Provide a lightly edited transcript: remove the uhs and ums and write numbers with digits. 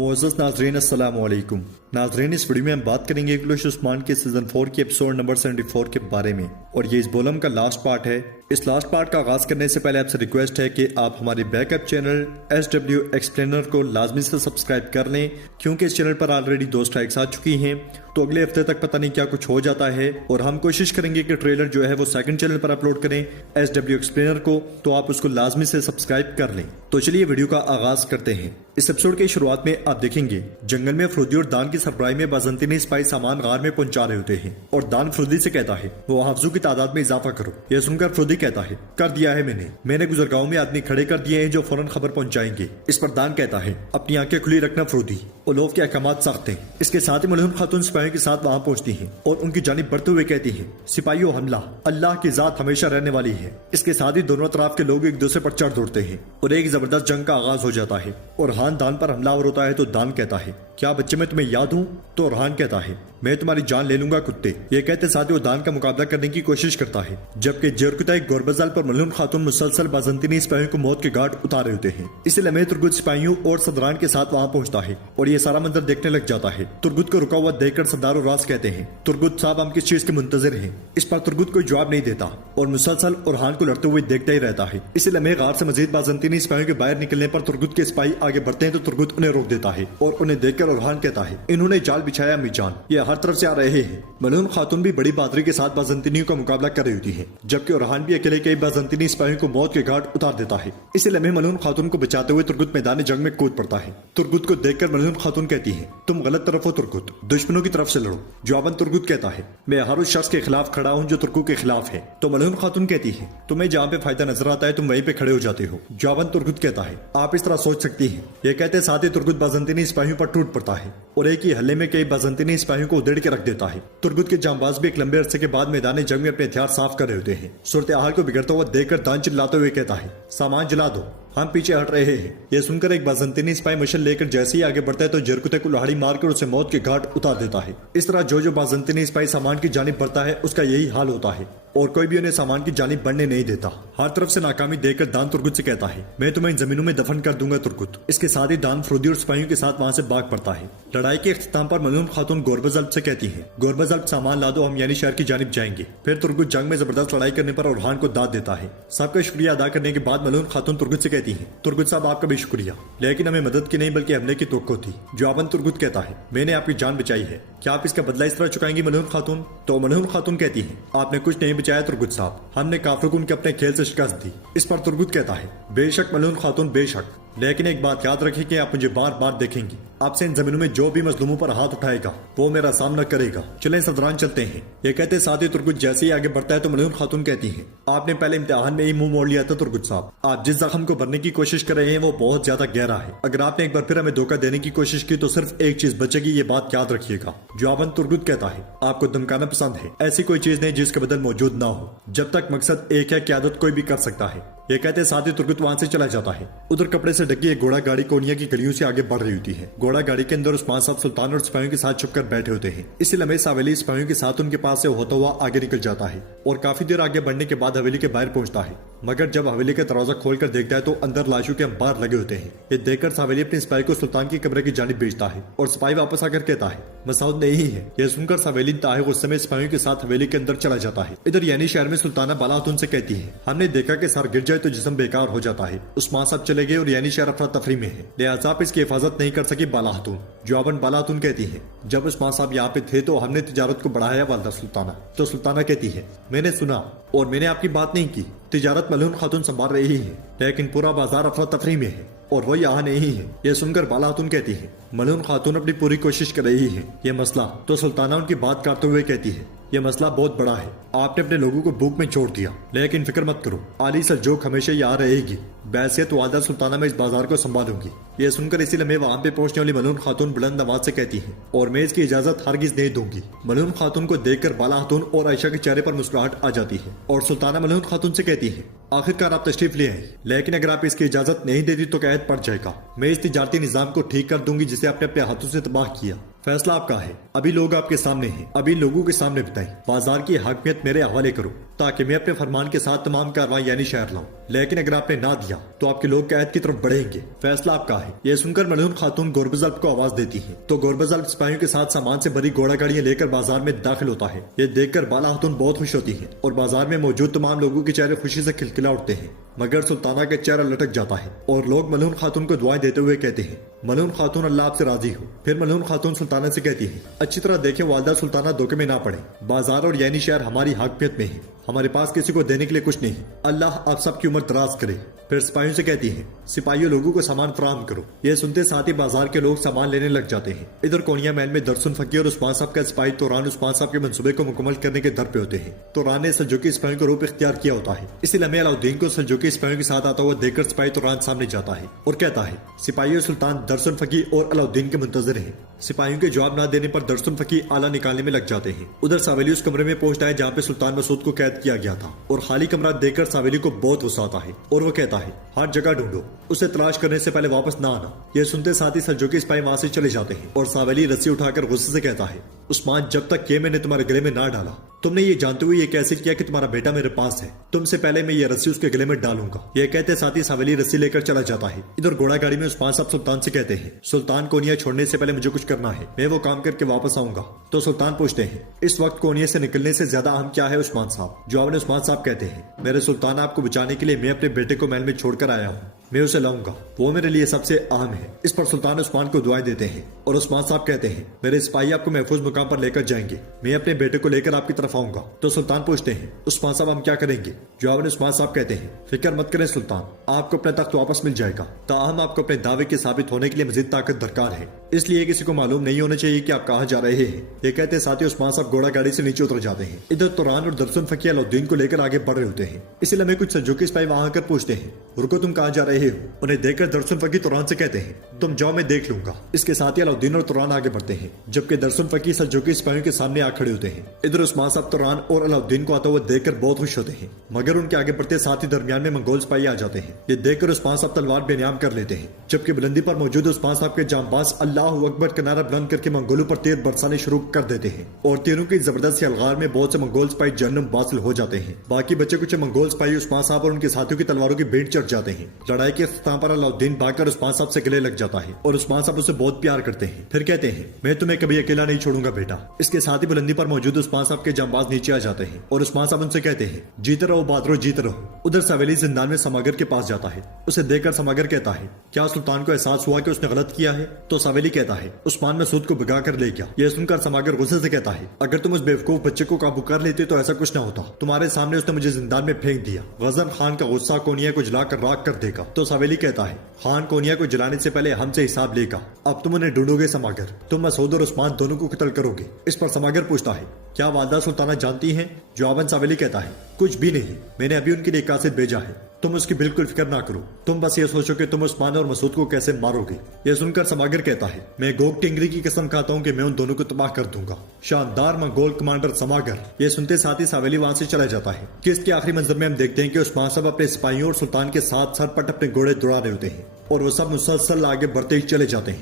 मुअज़्ज़ज़ नाज़रीन अस्सलामु अलैकुम। नाज़रीन, इस वीडियो में हम बात करेंगे इंग्लिश उस्मान के सीजन 4 के एपिसोड नंबर 74 के बारे में और ये इस बोलम का लास्ट पार्ट है। इस लास्ट पार्ट का आगाज करने से पहले आपसे रिक्वेस्ट है कि आप हमारे बैकअप चैनल SW एक्सप्लेनर को लाजमी से सब्सक्राइब कर लें, क्योंकि इस चैनल पर ऑलरेडी 2 स्ट्राइक्स आ चुकी हैं। तो अगले हफ्ते तक पता नहीं क्या कुछ हो जाता है और हम कोशिश करेंगे कि ट्रेलर जो है वो सेकंड चैनल पर अपलोड करें SW एक्सप्लेनर को, तो आप उसको लाजमी से सब्सक्राइब कर लें। तो चलिए वीडियो का आगाज करते हैं। इस एपिसोड की शुरुआत में आप देखेंगे जंगल में फ्रूदी और दान की सरबराही में बाजंतीनी स्पाई सामान गार में पहुंचा रहे होते हैं और दान फ्रूदी से कहता है वो हाफजों की तादाद में इजाफा करो। यह सुनकर फ्रूदी कहता है कर दिया है मैंने गुजरगांव में आदमी खड़े कर दिए हैं जो फौरन खबर पहुंचाएंगे। इस पर दान कहता है अपनी आंखें खुली रखना फ्रूदी, उलोफ के अहकामात सख्त हैं। इसके साथ ही मलून खातून सिपाहियों के साथ वहां पहुंचती हैं और उनकी जानिब बढ़ते हुए कहती है सिपाहियों हमला, अल्लाह की जात हमेशा रहने वाली है। इसके साथ ही दोनों तरफ के लोग एक दूसरे पर चढ़ दौड़ते हैं और एक जबरदस्त जंग का आगाज हो जाता है। और हान दान पर हमलावर होता है तो दान कहता है क्या बच्चे मैं तुम्हें याद हूँ? तो रहान कहता है मैं तुम्हारी जान ले लूंगा कुत्ते। ये कहते साथ ही वो दान का मुकाबला करने की कोशिश करता है, जबकि जरकुता एक गोरबजाल पर मलून खातून मुसलसल बाजंतीनी सिपाहियों को मौत के घाट उतारे होते हैं। इसी लम्हे तुर्गुत सिपाहियों और सदरान के साथ वहां पहुंचता है और ये सारा मंजर देखने लग जाता है। तुर्गुत को रुका हुआ देखकर सरदार उरास कहते हैं तुर्गुत साहब हम किस चीज के मुंतजर हैं। इस पर तुर्गुत कोई जवाब नहीं देता और मुसलसल उरहान को लड़ते हुए देखता ही रहता है। इसी लम्हे गार से मजीद बाजंतीनी सिपाहियों के बाहर निकलने पर तुर्गुत के सिपाही आगे बढ़ते हैं तो तुर्गुत उन्हें रोक देता है और उन्हें देखकर उरहान कहता है इन्होंने जाल बिछाया मीजान, ये हर तरफ से आ रहे हैं। मलून खातून भी बड़ी बहादुरी के साथ बाजंतीनियों का मुकाबला कर रही होती है, जबकि उरहान भी अकेले कई बाजंतीनी सिपाहियों को मौत के घाट उतार देता है। इसी लम्हे मलून खातून को बचाते हुए तुर्गुत मैदान जंग में कूद पड़ता है। तुर्गुत को देखकर मलून खातून कहती है तुम गलत तरफ हो तुर्गुत, दुश्मनों की तरफ से लड़ो। जवाबन तुर्गुत कहता है मैं हर उस शख्स के खिलाफ खड़ा हूँ जो तुर्कों के खिलाफ है। तो मलून खातून कहती है तुम्हें जहाँ पे फायदा नजर आता है तुम वहीं पे खड़े हो जाते हो। जवाबन तुर्गुत कहता है आप इस तरह सोच सकती है। ये कहते साथ ही तुर्गुत बाजंतीनी सिपाहियों पर टूट पड़ता है और एक ही हल्ले में कई बाजंतीनी सिपाहियों को उधेड़ के रख देता है। तुर्गुत के जांबाज भी एक लंबे अरसे के बाद मैदान जंग में अपने हथियार साफ कर रहे होते हैं। सूरत हाल को बिगड़ता हुआ देखकर दान चिल्लाते हुए कहता है सामान जला दो, हम पीछे हट रहे हैं। यह सुनकर एक बाजंतीनी सिपाही मशल लेकर जैसे ही आगे बढ़ता है तो जरकुते को लहाड़ी मारकर उसे मौत के घाट उतार देता है। इस तरह जो बाजंतीनी सिपाही सामान की जानिब बढ़ता है उसका यही हाल होता है और कोई भी उन्हें सामान की जानिब बढ़ने नहीं देता। हर तरफ से नाकामी देखकर दान तुर्गुत से कहता है मैं तुम्हें इन जमीनों में दफन कर दूंगा तुर्गुत। इसके साथ ही दान फ्रूदी और सिपाहियों के साथ वहां से भाग पड़ता है। लड़ाई के इख्तिताम पर मलून खातून गोरबजल्ब से कहती है गोरबजल्ब सामान ला दो, हम यानी शहर की जानिब जाएंगे। फिर तुर्गुत जंग में जबरदस्त लड़ाई करने पर उरहान को दाद देता है। सबका शुक्रिया अदा करने के बाद मलून खातून तुर्गुत से कहती है तुर्गुत साहब आपका भी शुक्रिया, लेकिन हमें मदद की नहीं बल्कि हमले की तवक्को थी। जवाबन तुर्गुत कहता है मैंने आपकी जान बचाई है, क्या आप इसका बदला इस तरह चुकाएंगी मलून खातून? तो मलून खातून कहती है आपने कुछ नहीं बचाया तुर्गुत साहब, हमने काफिरों को उनके अपने खेल से शिकस्त दी। इस पर तुर्गुत कहता है बेशक मलून खातून बेशक, लेकिन एक बात याद रखिए कि आप मुझे बार बार देखेंगी। आपसे इन जमीनों में जो भी मजलूमों पर हाथ उठाएगा वो मेरा सामना करेगा। चलें सदरान चलते हैं। ये कहते साथ ही तुर्गुत जैसे ही आगे बढ़ता है तो मलून खातून कहती है आपने पहले इम्तिहान में ही मुंह मोड़ लिया था तुर्गुत साहब, आप जिस जख्म को भरने की कोशिश कर रहे हैं वो बहुत ज्यादा गहरा है। अगर आपने एक बार फिर हमें धोखा देने की कोशिश की तो सिर्फ एक चीज बचेगी, ये बात याद रखिएगा। जवाबन तुर्गुत कहता है आपको धमकाना पसंद है, ऐसी कोई चीज नहीं जिसका बदल मौजूद ना हो। जब तक मकसद एक है क्यादत कोई भी कर सकता है। ये कहते साथ ही तुर्गुत वहां से चला जाता है। उधर कपड़े से ढकी एक घोड़ा गाड़ी कोनिया की गलियों से आगे बढ़ रही होती है। घोड़ा गाड़ी के अंदर उस्मान साहब सुल्तान और सिपाहियों के साथ छुपकर बैठे होते हैं। इसी लम्हे हवेली सिपाहियों के साथ उनके पास से होता हुआ आगे निकल जाता है और काफी देर आगे बढ़ने के बाद हवेली के बाहर पहुंचता है। मगर जब हवेली का दरवाजा खोलकर देखता है तो अंदर लाशों के अंबार लगे होते हैं। ये देखकर हवेली अपने सिपाही को सुल्तान की कमरे की जानिब भेजता है और सिपाही वापस आकर कहता है मसूद नहीं है। यह सुनकर हवेली ताहे गुस्से में सिपाहियों के साथ हवेली के अंदर चला जाता है। इधर यानी शहर में सुल्ताना बाला खातून से कहती है हमने देखा कि सर गिर जाए तो जिस्म बेकार हो जाता है। उस्मान साहब चले गए और यानी शहर अफरा तफरी में है, लिहाजा आप इसकी हिफाजत नहीं कर सकी बाला खातून। जवाबन बाला खातून कहती है जब उस्मान साहब यहाँ पे थे तो हमने तिजारत को बढ़ाया वालदा सुल्ताना। तो सुल्ताना कहती है मैंने सुना और मैंने आपकी बात नहीं की। तिजारत मलून खातून संभाल रही है लेकिन पूरा बाजार अफरा तफरी में है और वो यहाँ नहीं है। यह सुनकर बाला खातून कहती है मलून खातून अपनी पूरी कोशिश कर रही है, ये मसला। तो सुल्ताना उनकी बात करते हुए कहती है यह मसला बहुत बड़ा है, आपने अपने लोगों को भूख में छोड़ दिया, लेकिन फिक्र मत करो आली सल्जोक हमेशा यहाँ रहेगी। बैसियत वालदा सुल्ताना में इस बाजार को संभालूंगी। यह सुनकर इसी लम्हे वहां पे पहुंचने वाली मलून खातून बुलंद आवाज से कहती है और मैं इसकी इजाजत हरगिज नहीं दूंगी। मलून खातून को देखकर बाला खातून और आयशा के चेहरे पर मुस्कुराहट आ जाती है और सुल्ताना मलून खातून से कहती है आखिरकार आप तशरीफ ले आए, लेकिन अगर आप इसकी इजाजत नहीं देती तो कैद पड़ जाएगा। मैं इस तिजारती निजाम को ठीक कर दूंगी जिसे आपने अपने हाथों से तबाह किया। फैसला आपका है, अभी लोग आपके सामने हैं, अभी लोगों के सामने बताएं। बाजार की हाकमियत मेरे हवाले करो ताकि मैं अपने फरमान के साथ तमाम कार्रवाई यानी शहर लाऊं। लेकिन अगर आपने ना दिया तो आपके लोग कैद की तरफ बढ़ेंगे। फैसला आपका है। यह सुनकर मलून खातून गुरबजल्ब को आवाज देती है तो गुरबजल्ब सिपाहियों के साथ सामान से भरी घोड़ा गाड़ियां लेकर बाजार में दाखिल होता है। ये देखकर बाला खातून बहुत खुश होती है और बाजार में मौजूद तमाम लोगों के चेहरे खुशी से खिलखिला उठते हैं, मगर सुल्ताना का चेहरा लटक जाता है और लोग मलून खातून को दुआएं देते हुए कहते हैं, मलून खातून अल्लाह आपसे राजी हो। फिर मलून खातून सुल्ताना से कहती है, अच्छी तरह देखें वालदा सुल्ताना धोखे में ना पड़े। बाजार और यानी शहर हमारी हाकमियत में है, हमारे पास किसी को देने के लिए कुछ नहीं। अल्लाह आप सबकी उम्र दराज करे। फिर सिपाहियों से कहती है, सिपाहियों लोगों को सामान फराहम करो। यह सुनते साथ ही बाजार के लोग सामान लेने लग जाते हैं। इधर कोनिया महल में दरसुन फकीर और उस्मान साहब का सिपाही तोरान उस्मान साहब के मंसूबे को मुकम्मल करने के दर पे होते हैं। तोरान ने सल्जुकी सिपाहियों का रूप इख्तियार किया होता है। इसी लम्हे अलाउद्दीन को सल्जुकी सिपाहियों के साथ आता हुआ देखकर सिपाही तोरान सामने जाता है और कहता है, सिपाहियों सुल्तान दरसुन फकीर और अलाउद्दीन के मुंतजर हैं। सिपाहियों के जवाब न देने पर दरसुन फकीर आला निकालने में लग जाते हैं। उधर सावेली उस कमरे में पहुंचता है जहाँ पे सुल्तान मसूद को कैद किया गया था और खाली कमरा देखकर सावेली को बहुत गुस्सा आता है और वो कहता है, हर जगह ढूंढो, उसे तलाश करने से पहले वापस ना आना। यह सुनते साथ ही सल्जुकी सिपाही वहां से चले जाते हैं और सावेली रस्सी उठाकर गुस्से से कहता है, उस्मान जब तक ये मैंने तुम्हारे गले में ना डाला, तुमने ये जानते हुए ये कैसे किया कि तुम्हारा बेटा मेरे पास है, तुमसे पहले मैं ये रस्सी उसके गले में डालूंगा। यह कहते साथ ही सावेली रस्सी लेकर चला जाता है। इधर घोड़ा गाड़ी में उस्मान साहब सुल्तान से कहते हैं, सुल्तान कोनिया छोड़ने से पहले मुझे कुछ करना है, मैं वो काम करके वापस आऊंगा। तो सुल्तान पूछते हैं, इस वक्त कोनिया से निकलने से ज्यादा अहम क्या है उस्मान साहब? जवाब में उस्मान साहब कहते हैं, मेरे सुल्तान आपको बचाने के लिए मैं अपने बेटे को महल में छोड़कर आया हूँ, मैं उसे लाऊंगा, वो मेरे लिए सबसे अहम है। इस पर सुल्तान उस्मान को दुआएं देते हैं और उस्मान साहब कहते हैं, मेरे सिपाही आपको महफूज मुकाम पर लेकर जाएंगे, मैं अपने बेटे को लेकर आपकी तरफ आऊंगा। तो सुल्तान पूछते हैं, उस्मान साहब हम क्या करेंगे? जवाब में उस्मान साहब कहते हैं, फिक्र मत करें सुल्तान, आपको अपना तख्त वापस मिल जाएगा। ताहम आपको अपने दावे के साबित होने के लिए मजीद ताकत दरकार है, इसलिए किसी को मालूम नहीं होना चाहिए कि आप कहाँ जा रहे हैं। ये कहते साथ ही उस्मान साहब घोड़ा गाड़ी से नीचे उतर जाते हैं। इधर तुरान और दरसुन फकीर अलाउद्दीन को लेकर आगे बढ़ रहे होते हैं। इसी लम्हे कुछ सल्जुकी सिपाही वहां आकर पूछते हैं, रुको तुम कहाँ जा रहे हो? उन्हें देखकर दरसुन फकीर तुरान से कहते हैं, तुम जाओ मैं देख लूंगा। इसके साथ ही अलाउद्दीन और तुरान आगे बढ़ते हैं, जबकि दरसुन फकीर सल्जुकी सिपाहियों के सामने आ खड़े होते हैं। इधर उस्मान साहब तुरान और अलाउद्दीन को आता हुआ देखकर बहुत खुश होते हैं, मगर उनके आगे बढ़ते साथ ही दरमियान में मंगोल सिपाही आ जाते हैं। ये देखकर उस्मान साहब तलवार बेनियाम कर लेते हैं, जबकि बुलंदी पर मौजूद उस्मान साहब के जांबाज अल्लाह अकबर का नारा बुलंद करके मंगोलों पर तीर बरसाने शुरू कर देते हैं और तीरों की जबरदस्त अलगार में बहुत से मंगोल सिपाही जन्म हासिल हो जाते हैं। बाकी बचे कुछ मंगोल सिपाही उस्मान साहब और उनके साथियों की तलवारों की भेंट चढ़ जाते हैं। लड़ाई के स्थान पर अलाउद्दीन भागकर उस्मान साहब से गले लग जाता है और उस्मान साहब उसे बहुत प्यार करते हैं। फिर कहते हैं, मैं तुम्हें कभी अकेला नहीं छोड़ूंगा बेटा। इसके साथ ही बुलंदी पर मौजूद उस्मान साहब के जांबाज नीचे आ जाते हैं और उस्मान साहब उनसे कहते हैं, जीते रहो बहादुरो जीते रहो। उधर सावेली जिंदान में समागर के पास जाता है। उसे देखकर समागर कहता है, क्या सुल्तान को एहसास हुआ कि उसने गलत किया है? तो सावेली कहता है, उस्मान मसूद को भगा कर ले गया। यह सुनकर समागर गुस्से से कहता है, अगर तुम उस बेवकूफ बच्चे को काबू कर लेते तो ऐसा कुछ न होता, तुम्हारे सामने उसने मुझे जिंदान में फेंक दिया। गजन खान का गुस्सा कोनिया को जलाकर राख कर देगा। तो सावेली कहता है, खान कोनिया को जलाने से पहले हमसे हिसाब लेगा, अब तुम उन्हें ढूंढोगे समागर, तुम मसूद और उस्मान दोनों को कत्ल करोगे। इस पर समागर पूछता है, क्या वालदा सुल्ताना जानती हैं? जवाबन सावेली कहता है, कुछ भी नहीं, मैंने अभी उनके लिए कासिद भेजा है, तुम उसकी बिल्कुल फिक्र ना करो, तुम बस ये सोचो कि तुम उस्मान और मसूद को कैसे मारोगे। यह सुनकर समागर कहता है, मैं गोग टिंगरी की कसम खाता हूँ कि मैं उन दोनों को तबाह कर दूंगा। शानदार मंगोल कमांडर समागर। यह सुनते साथ ही सावेली वहां से चला जाता है। कि इसके आखिरी मंजर में हम देखते हैं कि उस्मान साहब अपने सिपाहियों और सुल्तान के साथ सरपट अपने घोड़े दौड़ा रहे होते हैं और वो सब मुसलसल आगे बढ़ते ही चले जाते हैं।